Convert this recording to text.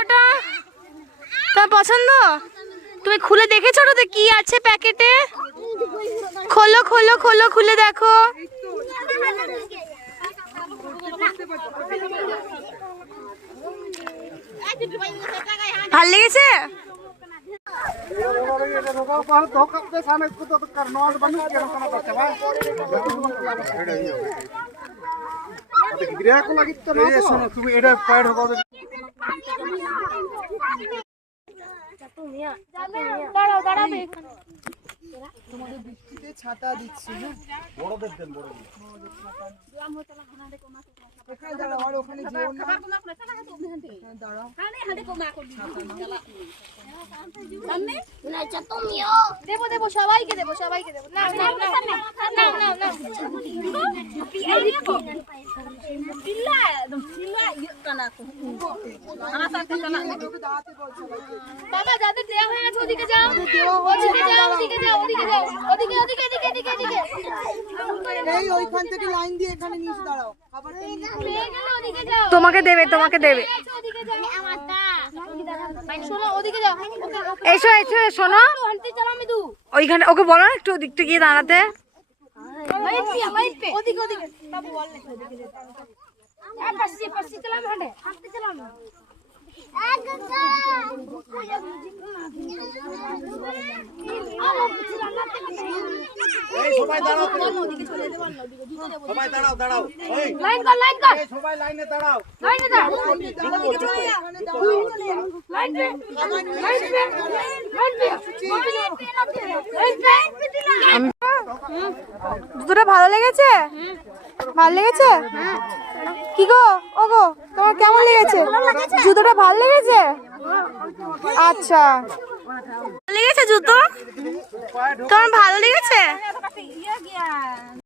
জুতোটা তোমার পছন্দ? তুমি খুলে দেখেছো ওটাতে কি আছে প্যাকেটে? খোলো খোলো খোলো, খুলে দেখো। ভাল লেগেছে? ছাতা দিচ্ছি না, বড়দের দেন, বড়দের দাঁড়াও, আর ওখানে যেও না, দাঁড়াও। দেবো দেবো, সবাইকে দেবো, সবাইকে দেবো। না না না না না না বাবা, যাদের দেওয়া হয়ে গেছে ওদিকে যাও, ওদিকে যাও, ওদিকে যাও, ওদিকে যাও, ওদিকে ওদিকে এদিকে এদিকে এদিকে। এই ওইখান থেকে লাইন দিয়ে এখানে নিচে দাঁড়াও, আবার ওদিকে যাও। তোমাকে দেবে, তোমাকে দেবে। শোনো, ওদিকে যাও। এসো এসো, শোনো, ওইখানে ওকে বলো না একটু ওদিকটা গিয়ে দাঁড়াতে। ওদিকে ওদিকে বাবু বল না, ওদিকে যেতে। আর পাশে পাশে চলাম, হাঁটতে চলাম। সবাই দাঁড়াও, সবাই দাঁড়াও, দাঁড়াও, লাইন কর, লাইন কর, সবাই লাইনে দাঁড়াও, লাইনে দাঁড়াও, জুতোটা ভালো লেগেছে? ভালো লেগেছে? কি গো, ও গো, তোমার কেমন লেগেছে জুতোটা? ভালো লেগেছে? আচ্ছা, লেগেছে জুতো? তোমার ভালো লেগেছে?